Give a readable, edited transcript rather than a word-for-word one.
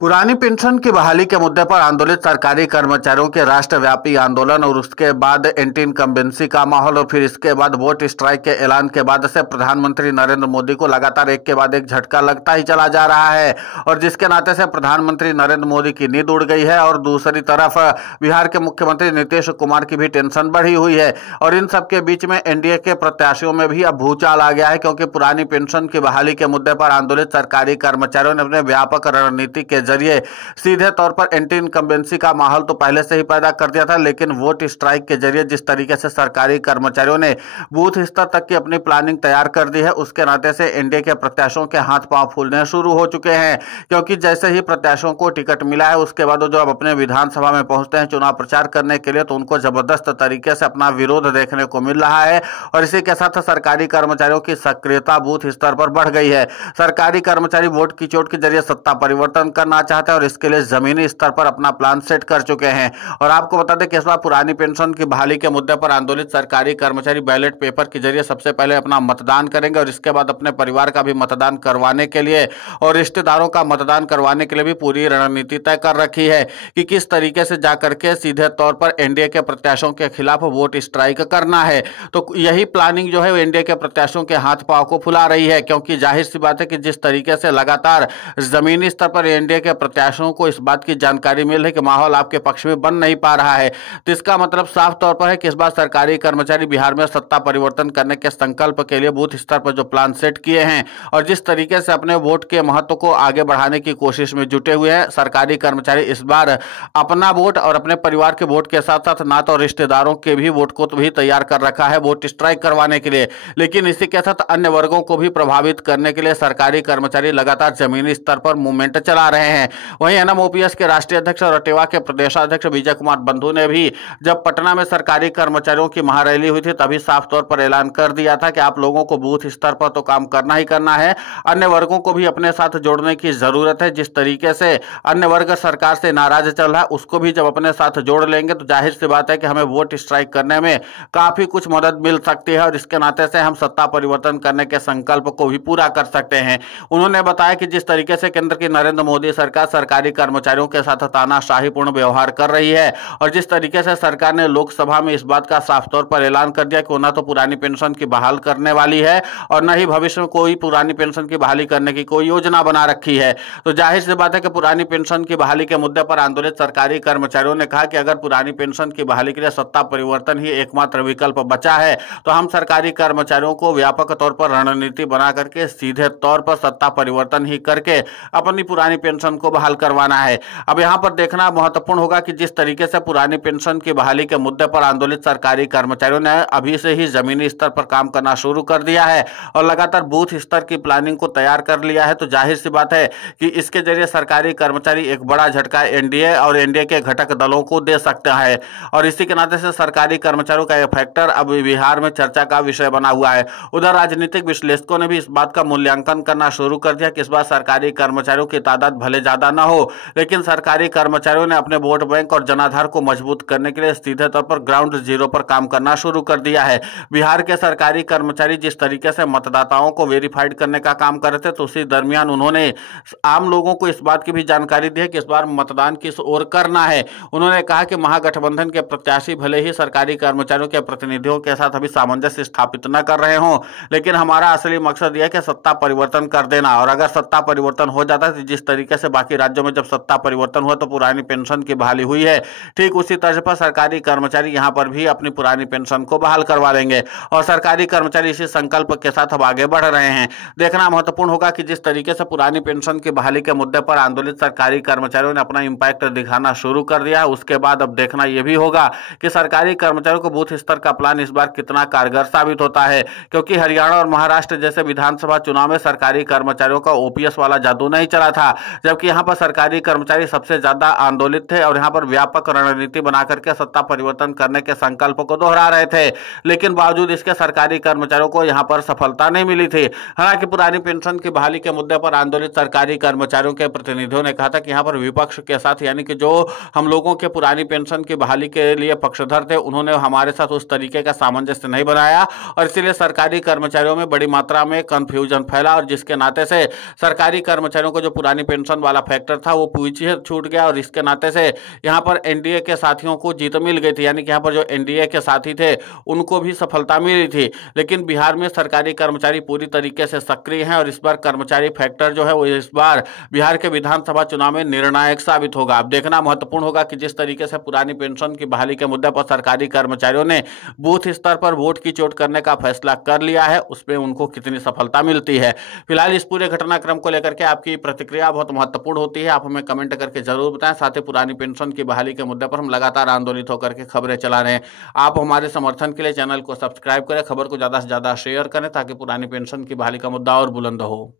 पुरानी पेंशन की बहाली के मुद्दे पर आंदोलित सरकारी कर्मचारियों के राष्ट्रव्यापी आंदोलन और उसके बाद एंटी इनकम्बेंसी का माहौल और फिर इसके बाद वोट स्ट्राइक के ऐलान के बाद से प्रधानमंत्री नरेंद्र मोदी को लगातार एक के बाद एक झटका लगता ही चला जा रहा है और जिसके नाते से प्रधानमंत्री नरेंद्र मोदी की नींद उड़ गई है और दूसरी तरफ बिहार के मुख्यमंत्री नीतीश कुमार की भी टेंशन बढ़ी हुई है। और इन सबके बीच में एनडीए के प्रत्याशियों में भी अब भूचाल आ गया है, क्योंकि पुरानी पेंशन की बहाली के मुद्दे पर आंदोलित सरकारी कर्मचारियों ने अपने व्यापक रणनीति के जरिए सीधे तौर पर एंटी इनकम्बेंसी का माहौल तो पहले से ही पैदा कर दिया था, लेकिन वोट स्ट्राइक के जरिए जिस तरीके से सरकारी कर्मचारियों ने बूथ स्तर तक की अपनी प्लानिंग तैयार कर दी है, उसके नाते से एनडीए के प्रत्याशियों के हाथ पांव फूलने शुरू हो चुके हैं। क्योंकि जैसे ही प्रत्याशियों को टिकट मिला है उसके बाद जो अब अपने विधानसभा में पहुंचते हैं चुनाव प्रचार करने के लिए, तो उनको जबरदस्त तरीके से अपना विरोध देखने को मिल रहा है और इसी के साथ सरकारी कर्मचारियों की सक्रियता बूथ स्तर पर बढ़ गई है। सरकारी कर्मचारी वोट की चोट के जरिए सत्ता परिवर्तन करना चाहते हैं और इसके लिए जमीनी स्तर पर अपना प्लान सेट कर चुके हैं। और आपको बता दें कि इस बार पुरानी पेंशन की बहाली के मुद्दे पर आंदोलित सरकारी कर्मचारी बैलेट पेपर के जरिए सबसे पहले अपना मतदान करेंगे और इसके बाद अपने परिवार का भी मतदान करवाने के लिए और रिश्तेदारों का मतदान करवाने के लिए भी पूरी रणनीति तय कर रखी है कि किस तरीके से जाकर के सीधे तौर पर एनडीए के प्रत्याशियों के खिलाफ वोट स्ट्राइक करना है। तो यही प्लानिंग जो है एनडीए के प्रत्याशियों के हाथ पांव को फुला रही है, क्योंकि जाहिर सी बात है कि जिस तरीके से लगातार जमीनी स्तर पर एनडीए के प्रत्याशियों को इस बात की जानकारी मिल रही है कि माहौल आपके पक्ष में बन नहीं पा रहा है, तो इसका मतलब साफ तौर पर है कि इस बार सरकारी कर्मचारी बिहार में सत्ता परिवर्तन करने के संकल्प के लिए बूथ स्तर पर जो प्लान सेट किए हैं और जिस तरीके से अपने वोट के महत्व को आगे बढ़ाने की कोशिश में जुटे हुए हैं, सरकारी कर्मचारी इस बार अपना वोट और अपने परिवार के वोट के साथ साथ ना तो रिश्तेदारों के भी वोट को तो भी तैयार कर रखा है वोट स्ट्राइक करवाने के लिए, लेकिन इसी के साथ अन्य वर्गों को भी प्रभावित करने के लिए सरकारी कर्मचारी लगातार जमीनी स्तर पर मूवमेंट चला रहे हैं। वहीं एनएमओपीएस के राष्ट्रीय अध्यक्ष और रटेवा के प्रदेशाध्यक्ष विजय कुमार बंधु ने भी जब पटना में सरकारी कर्मचारियों की महारैली हुई थी तभी साफ तौर पर ऐलान कर दिया था कि आप लोगों को बूथ स्तर पर तो काम करना ही करना है, अन्य वर्गों को भी अपने साथ जोड़ने की जरूरत है। जिस तरीके से अन्य वर्ग सरकार से नाराज चल रहा है उसको भी जब अपने साथ जोड़ लेंगे तो जाहिर सी बात है कि हमें वोट स्ट्राइक करने में काफी कुछ मदद मिल सकती है और इसके नाते से हम सत्ता परिवर्तन करने के संकल्प को भी पूरा कर सकते हैं। उन्होंने बताया कि जिस तरीके से केंद्र की नरेंद्र मोदी सरकार सरकारी कर्मचारियों के साथ तानाशाहीपूर्ण व्यवहार कर रही है और जिस तरीके से सरकार ने लोकसभा में इस बात का साफ तौर पर ऐलान कर दिया कि न तो पुरानी पेंशन की बहाल करने वाली है और न ही भविष्य में कोई पुरानी पेंशन की बहाली करने की कोई योजना बना रखी है, तो जाहिर सी बात है कि पुरानी पेंशन की बहाली के मुद्दे पर आंदोलित सरकारी कर्मचारियों ने कहा कि अगर पुरानी पेंशन की बहाली के लिए सत्ता परिवर्तन ही एकमात्र विकल्प बचा है तो हम सरकारी कर्मचारियों को व्यापक तौर पर रणनीति बना करके सीधे तौर पर सत्ता परिवर्तन ही करके अपनी पुरानी पेंशन को बहाल करवाना है। अब यहाँ पर देखना महत्वपूर्ण होगा कि जिस तरीके से पुरानी पेंशन की बहाली के मुद्दे पर आंदोलित सरकारी कर्मचारियों ने अभी से ही जमीनी स्तर पर काम करना शुरू कर दिया है और लगातार बूथ स्तर की प्लानिंग को तैयार कर लिया है, तो जाहिर सी बात है कि इसके जरिए सरकारी कर्मचारी एक बड़ा झटका एनडीए और एनडीए के घटक दलों को दे सकते हैं और इसी के नाते से सरकारी कर्मचारियों का यह फैक्टर अब बिहार में चर्चा का विषय बना हुआ है। उधर राजनीतिक विश्लेषकों ने भी इस बात का मूल्यांकन करना शुरू कर दिया कि इस बार सरकारी कर्मचारियों की तादाद भले ज्यादा न हो, लेकिन सरकारी कर्मचारियों ने अपने वोट बैंक और जनाधार को मजबूत करने के लिए सीधे तौर पर ग्राउंड जीरो पर काम करना शुरू कर दिया है। बिहार के सरकारी कर्मचारी जिस तरीके से मतदाताओं को वेरीफाइड करने का काम कर रहे थे, तो उसी दरमियान उन्होंने आम लोगों को इस बात की भी जानकारी दी है कि इस बार मतदान किस ओर करना है। उन्होंने कहा कि महागठबंधन के प्रत्याशी भले ही सरकारी कर्मचारियों के प्रतिनिधियों के साथ अभी सामंजस्य स्थापित न कर रहे हों, लेकिन हमारा असली मकसद यह है कि सत्ता परिवर्तन कर देना, और अगर सत्ता परिवर्तन हो जाता है तो जिस तरीके से बाकी राज्यों में जब सत्ता परिवर्तन हुआ तो पुरानी पेंशन की बहाली हुई है, ठीक उसी तर्ज पर सरकारी कर्मचारी यहां पर भी अपनी पुरानी पेंशन को बहाल करवा लेंगे और सरकारी कर्मचारी इसी संकल्प के साथ अब आगे बढ़ रहे हैं। देखना महत्वपूर्ण होगा कि जिस तरीके से पुरानी पेंशन की बहाली के मुद्दे पर आंदोलित सरकारी कर्मचारियों ने अपना इंपैक्ट दिखाना शुरू कर दिया है, उसके बाद अब देखना यह भी होगा कि सरकारी कर्मचारियों को बूथ स्तर का प्लान इस बार कितना कारगर साबित होता है, क्योंकि हरियाणा और महाराष्ट्र जैसे विधानसभा चुनाव में सरकारी कर्मचारियों का ओपीएस वाला जादू नहीं चला था, जबकि यहाँ पर सरकारी कर्मचारी सबसे ज्यादा आंदोलित थे और यहाँ पर व्यापक रणनीति बना करके सत्ता परिवर्तन करने के संकल्प को दोहरा रहे थे, लेकिन बावजूद इसके सरकारी कर्मचारियों को यहाँ पर सफलता नहीं मिली थी। हालांकि पुरानी पेंशन की बहाली के मुद्दे पर आंदोलित सरकारी कर्मचारियों के प्रतिनिधियों ने कहा था कि यहाँ पर विपक्ष के साथ, यानी कि जो हम लोगों के पुरानी पेंशन की बहाली के लिए पक्षधर थे, उन्होंने हमारे साथ उस तरीके का सामंजस्य नहीं बनाया और इसलिए सरकारी कर्मचारियों में बड़ी मात्रा में कंफ्यूजन फैला और जिसके नाते से सरकारी कर्मचारियों को जो पुरानी पेंशन वाला फैक्टर था वो पीछे छूट गया और इसके नाते से यहाँ पर एनडीए के साथियों को जीत मिल गई थी, यानी कि यहाँ पर जो एनडीए के साथी थे उनको भी सफलता मिली थी। लेकिन बिहार में सरकारी कर्मचारी पूरी तरीके से सक्रिय हैं और इस बार कर्मचारी फैक्टर जो है वो इस बार बिहार के विधानसभा चुनाव में निर्णायक साबित होगा। अब देखना महत्वपूर्ण होगा कि जिस तरीके से पुरानी पेंशन की बहाली के मुद्दे पर सरकारी कर्मचारियों ने बूथ स्तर पर वोट की चोट करने का फैसला कर लिया है, उसमें उनको कितनी सफलता मिलती है। फिलहाल इस पूरे घटनाक्रम को लेकर के आपकी प्रतिक्रिया बहुत महत्वपूर्ण होती है, आप हमें कमेंट करके जरूर बताएं। साथ ही पुरानी पेंशन की बहाली के मुद्दे पर हम लगातार आंदोलित होकर के खबरें चला रहे हैं। आप हमारे समर्थन के लिए चैनल को सब्सक्राइब करें, खबर को ज्यादा से ज्यादा शेयर करें ताकि पुरानी पेंशन की बहाली का मुद्दा और बुलंद हो।